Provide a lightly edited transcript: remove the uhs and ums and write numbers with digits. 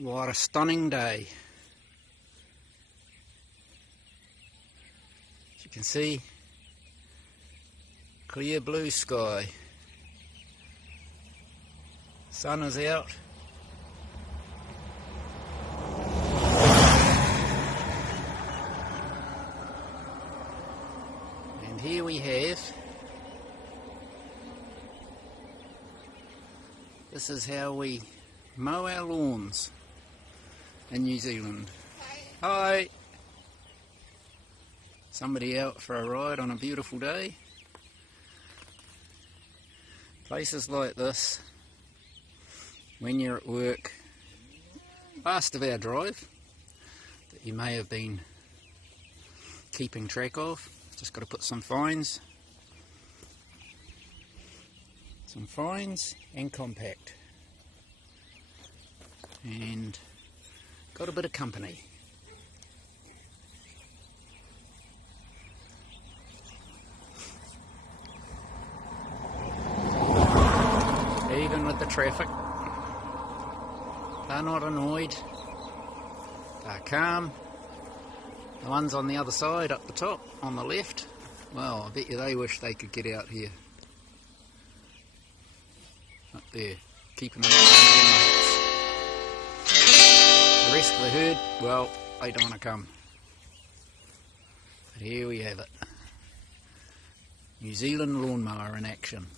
What a stunning day. As you can see, clear blue sky. Sun is out. And here we have, this is how we mow our lawns in New Zealand. Hi! Somebody out for a ride on a beautiful day. Places like this, when you're at work, last of our drive that you may have been keeping track of. Just got to put some fines and compact, and got a bit of company. Even with the traffic, they're not annoyed, they're calm. The ones on the other side, up the top, on the left, well, I bet you they wish they could get out here. Up there, keeping an eye on their mates. The rest of the herd, well, they don't want to come. But here we have it. New Zealand lawnmower in action.